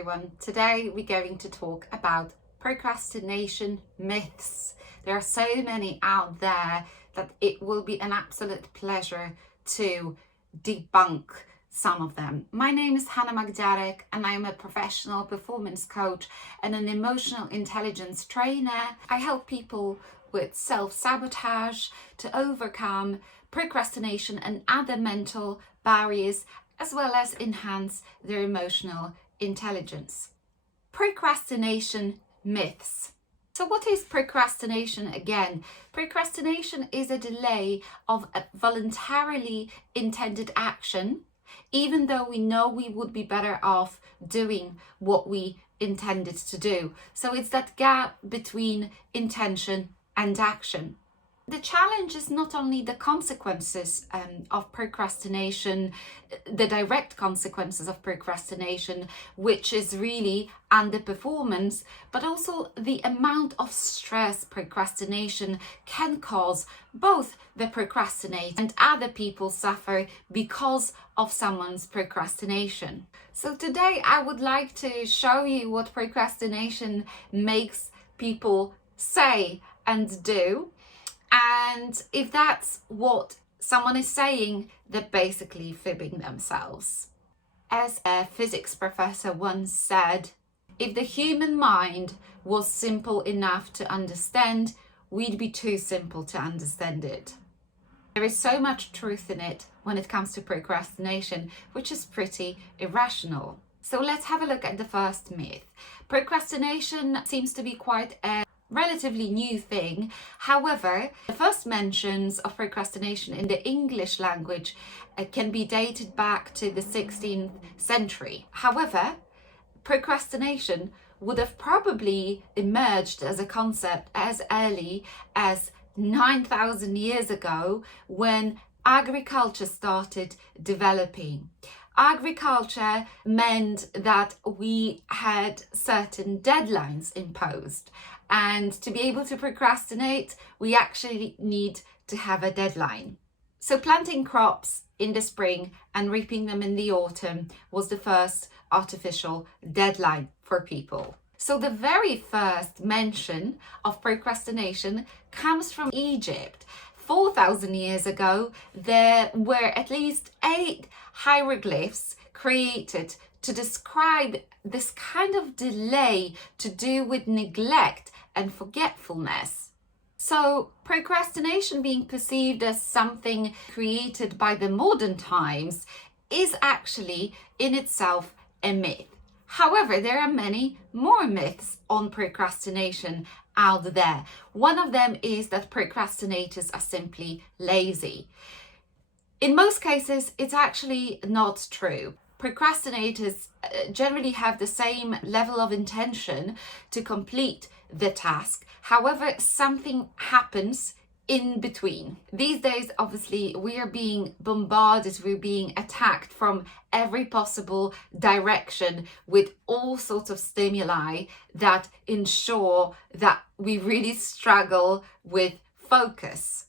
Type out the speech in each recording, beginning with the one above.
everyone. Today we're going to talk about procrastination myths. There are so many out there that it will be an absolute pleasure to debunk some of them. My name is Hanna Magdziarek and I am a professional performance coach and an emotional intelligence trainer. I help people with self-sabotage to overcome procrastination and other mental barriers, as well as enhance their emotional intelligence. Procrastination myths. So what is procrastination again? Procrastination is a delay of a voluntarily intended action, even though we know we would be better off doing what we intended to do. So it's that gap between intention and action. The challenge is not only the consequences of procrastination, the direct consequences of procrastination, which is really underperformance, but also the amount of stress procrastination can cause both the procrastinator and other people suffer because of someone's procrastination. So today I would like to show you what procrastination makes people say and do. And if that's what someone is saying, they're basically fibbing themselves. As a physics professor once said, if the human mind was simple enough to understand, we'd be too simple to understand it. There is so much truth in it when it comes to procrastination, which is pretty irrational. So let's have a look at the first myth. Procrastination seems to be quite a relatively new thing. However, the first mentions of procrastination in the English language can be dated back to the 16th century. However, procrastination would have probably emerged as a concept as early as 9,000 years ago when agriculture started developing. Agriculture meant that we had certain deadlines imposed, and to be able to procrastinate, we actually need to have a deadline. So planting crops in the spring and reaping them in the autumn was the first artificial deadline for people. So the very first mention of procrastination comes from Egypt. 4,000 years ago, there were at least 8 hieroglyphs created to describe this kind of delay to do with neglect and forgetfulness. So procrastination being perceived as something created by the modern times is actually in itself a myth. However, there are many more myths on procrastination out there. One of them is that procrastinators are simply lazy. In most cases, it's actually not true. Procrastinators generally have the same level of intention to complete the task. However, something happens in between. These days, obviously, we are being bombarded, we're being attacked from every possible direction with all sorts of stimuli that ensure that we really struggle with focus.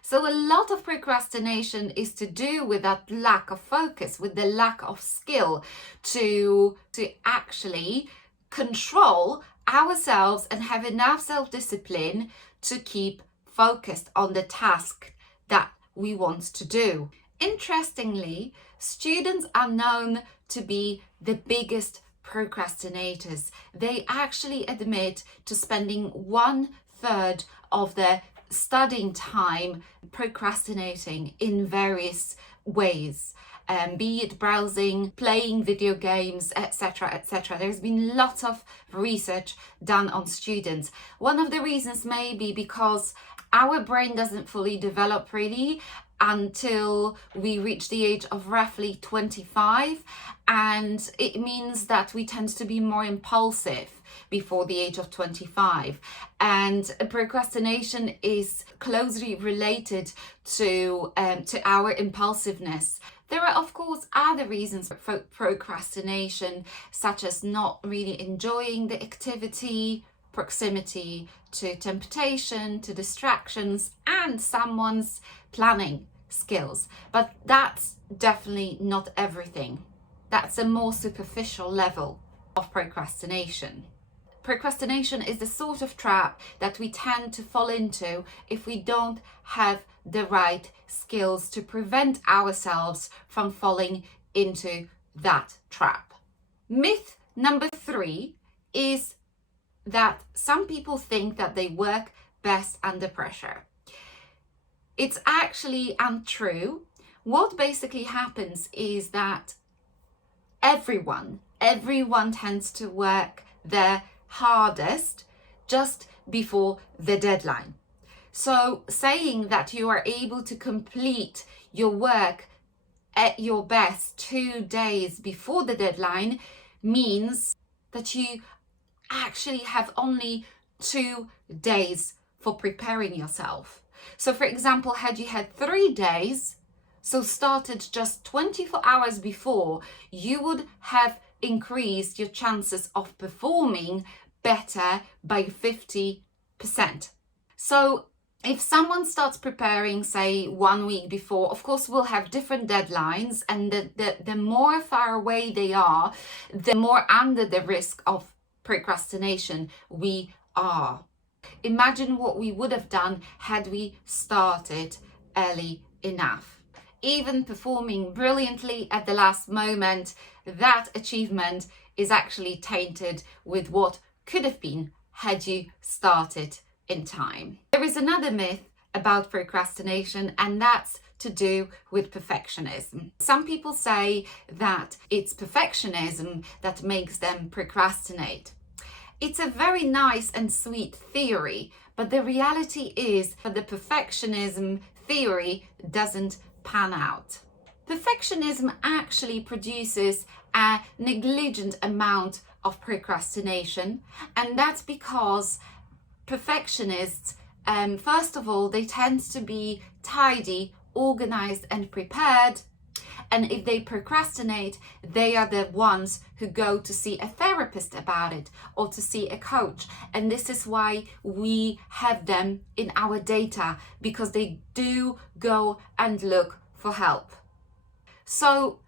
So a lot of procrastination is to do with that lack of focus, with the lack of skill to actually control ourselves and have enough self-discipline to keep focused on the task that we want to do. Interestingly, students are known to be the biggest procrastinators. They actually admit to spending 1/3 of their studying time procrastinating in various ways. Be it browsing, playing video games, etc., etc. There's been lots of research done on students. One of the reasons may be because our brain doesn't fully develop really until we reach the age of roughly 25, and it means that we tend to be more impulsive before the age of 25, and procrastination is closely related to our impulsiveness. There are, of course, other reasons for procrastination, such as not really enjoying the activity, proximity to temptation, to distractions, and someone's planning skills. But that's definitely not everything. That's a more superficial level. of procrastination. Procrastination is the sort of trap that we tend to fall into if we don't have the right skills to prevent ourselves from falling into that trap. Myth number 3 is that some people think that they work best under pressure. It's actually untrue. What basically happens is that everyone tends to work their hardest just before the deadline. So saying that you are able to complete your work at your best 2 days before the deadline means that you actually have only 2 days for preparing yourself. So for example, had you had 3 days, so started just 24 hours before, you would have increased your chances of performing better by 50%. So if someone starts preparing, say 1 week before, of course we'll have different deadlines, and the more far away they are, the more under the risk of procrastination we are. Imagine what we would have done had we started early enough. Even performing brilliantly at the last moment, that achievement is actually tainted with what could have been had you started in time. There is another myth about procrastination, and that's to do with perfectionism. Some people say that it's perfectionism that makes them procrastinate. It's a very nice and sweet theory, but the reality is that the perfectionism theory doesn't pan out. Perfectionism actually produces a negligent amount of procrastination, and that's because perfectionists, first of all, they tend to be tidy, organized and prepared, and if they procrastinate, they are the ones who go to see a therapist about it or to see a coach. And this is why we have them in our data, because they do go and look for help. So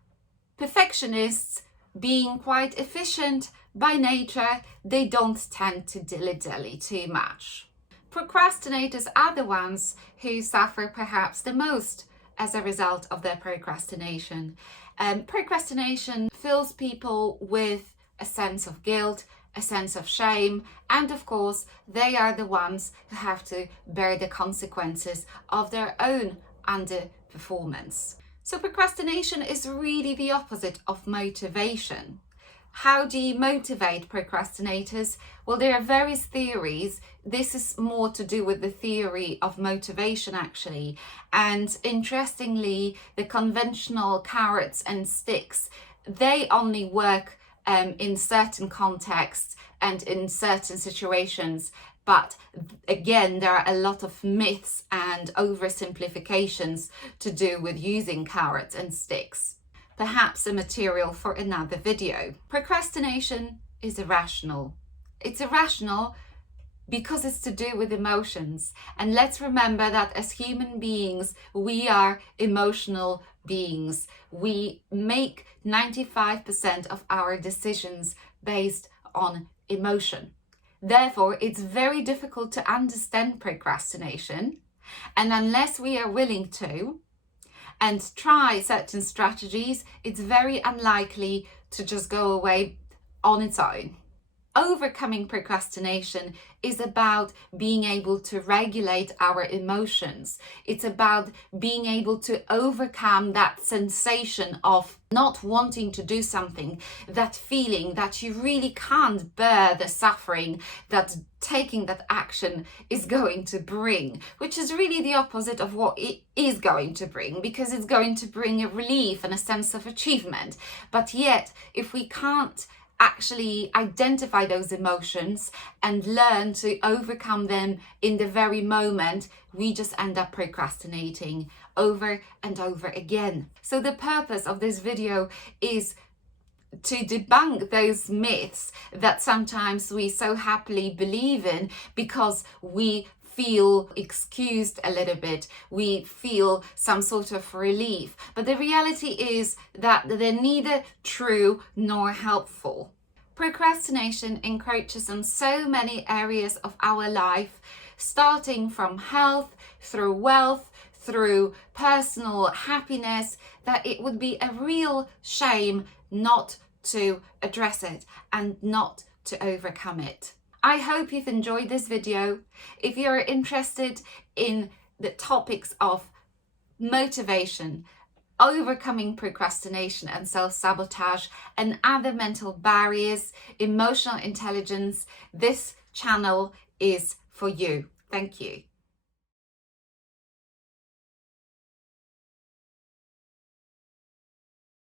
perfectionists, being quite efficient by nature, they don't tend to dilly-dally too much. Procrastinators are the ones who suffer perhaps the most as a result of their procrastination. Procrastination fills people with a sense of guilt, a sense of shame, and of course, they are the ones who have to bear the consequences of their own underperformance. So procrastination is really the opposite of motivation. How do you motivate procrastinators? Well, there are various theories. This is more to do with the theory of motivation, actually. And interestingly, the conventional carrots and sticks, they only work in certain contexts and in certain situations. But again, there are a lot of myths and oversimplifications to do with using carrots and sticks. Perhaps a material for another video. Procrastination is irrational. It's irrational because it's to do with emotions. And let's remember that as human beings, we are emotional beings. We make 95% of our decisions based on emotion. Therefore, it's very difficult to understand procrastination. And unless we are willing to, and try certain strategies, it's very unlikely to just go away on its own. Overcoming procrastination is about being able to regulate our emotions. It's about being able to overcome that sensation of not wanting to do something, that feeling that you really can't bear the suffering that taking that action is going to bring, which is really the opposite of what it is going to bring, because it's going to bring a relief and a sense of achievement. But yet, if we can't actually identify those emotions and learn to overcome them in the very moment, we just end up procrastinating over and over again. So the purpose of this video is to debunk those myths that sometimes we so happily believe in because we feel excused a little bit, we feel some sort of relief. But the reality is that they're neither true nor helpful. Procrastination encroaches on so many areas of our life, starting from health, through wealth, through personal happiness, that it would be a real shame not to address it and not to overcome it. I hope you've enjoyed this video. If you're interested in the topics of motivation, overcoming procrastination and self-sabotage and other mental barriers, emotional intelligence, this channel is for you. Thank you.